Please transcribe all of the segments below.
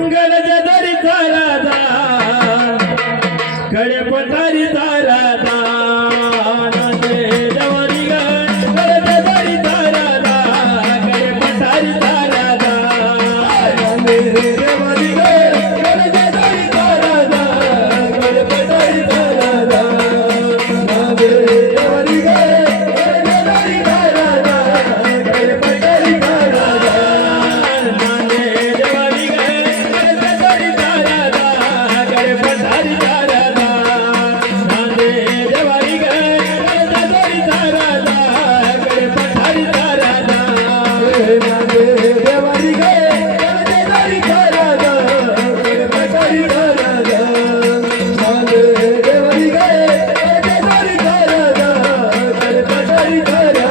गडजदरीचा राजा कडे पठारीचा राजा नांदे देवारी गडजदरीचा राजा कडे पठारीचा राजा नांदे देवारी गडजदरीचा राजा कडे पठारीचा राजा नांदे देवारी गडजदरीचा राजा कडे पठारीचा राजा नांदे देवारी गडजदरीचा राजा कडे पठारीचा राजा नांदे देवारी गडजदरीचा राजा कडे पठारीचा राजा नांदे देवारी गडजदरीचा राजा कडे पठारीचा राजा नांदे देवारी गडजदरीचा राजा कडे पठारीचा राजा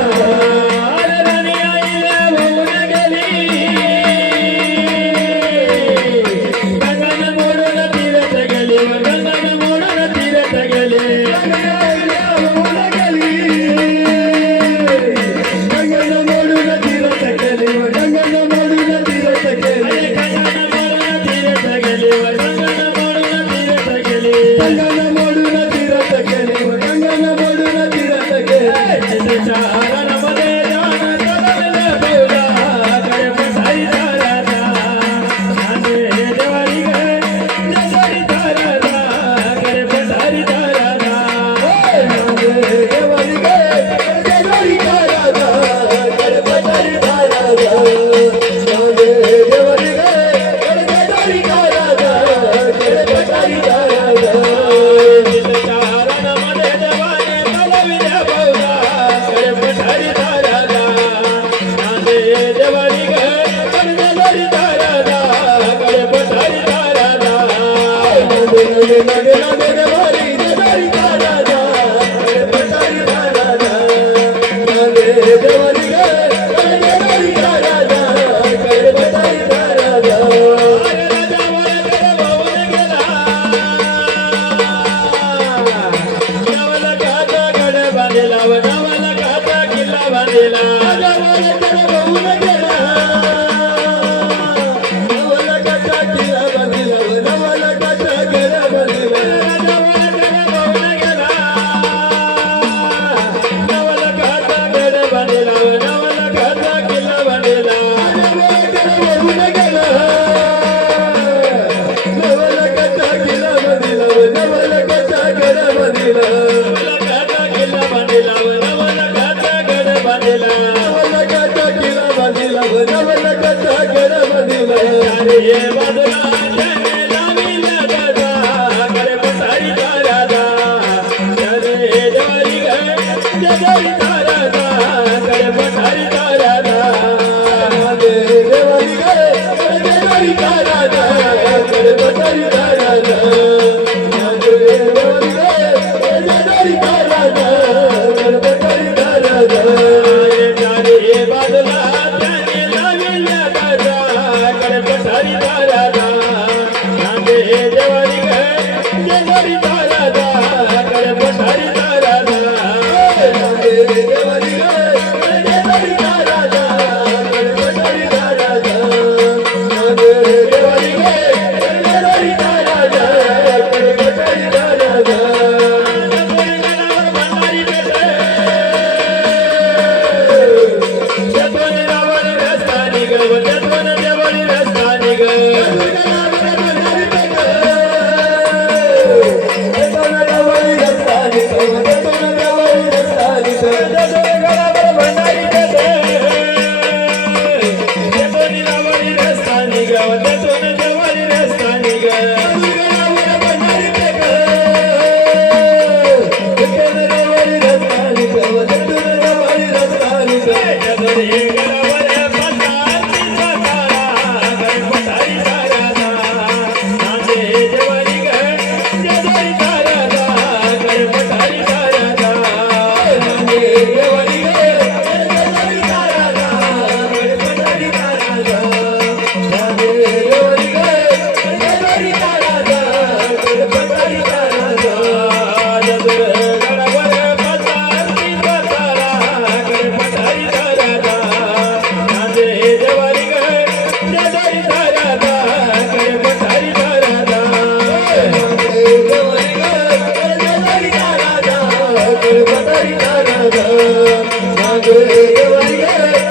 अरे राणी आईला होऊन गेली गगन मोडून तीरथ गेली गगन मोडून तीरथ गेली राणी आईला होऊन गेली गगन मोडून तीरथ गेली गगन मोडून तीरथ गेली गगन मोडून तीरथ गेली गगन मोडून तीरथ गेली गगन मोडून तीरथ गेली गगन मोडून तीरथ गेली चरणमध्ये जाण चढवले बोला कडे पठारीचा राजा नांदे देवारी गडजदरीचा राजा कडे पठारीचा राजा नांदे देवारी गडजदरीचा राजा कडे पठारीचा राजा नांदे देवारी गडजदरीचा राजा कडे पठारीचा राजा चरणमध्ये देवाने तलविल्या बोला कडे पठारीचा राजा नांदे देवारी गडजदरीचा राजा कडे पठारीचा राजा नांदे देवारी गडजदरीचा राजा कडे पठारीचा राजा नांदे देवारी गडजदरीचा राजा कडे पठारीचा राजा अरे राजा वरकडे वाहून गेला नवला काचा गड बांधिला नवला काचा किल्ला बांधिला राजा वरकडे वाहून गेला नवला काचा किल्ला बांधिला नवला काचा गड बांधिला राजा वरकडे वाहून गेला नवला काचा गड बांधिला नवला काचा किल्ला बांधिला राजा वरकडे वाहून गेला नवला काचा किल्ला बांधिला नवला काचा गड बांधिला नवला काचा किल्ला बांधिला नवला काचा गड बांधिला नवला काचा किल्ला बांधिला नवला काचा गड बांधिला अरे ये बाजूला त्याने लाविला राजा कडे पठारीचा राजा अरे देवारी गडजदरीचा राजा कडे पठारीचा राजा नांदे देवारी गडजदरीचा राजा कडे पठारीचा राजा नांदे देवारी गडजदरीचा राजा कडे पठारीचा राजा चारी बाजूला त्याने लाविला राजा कडे पठारीचा राजा गे देवाई गे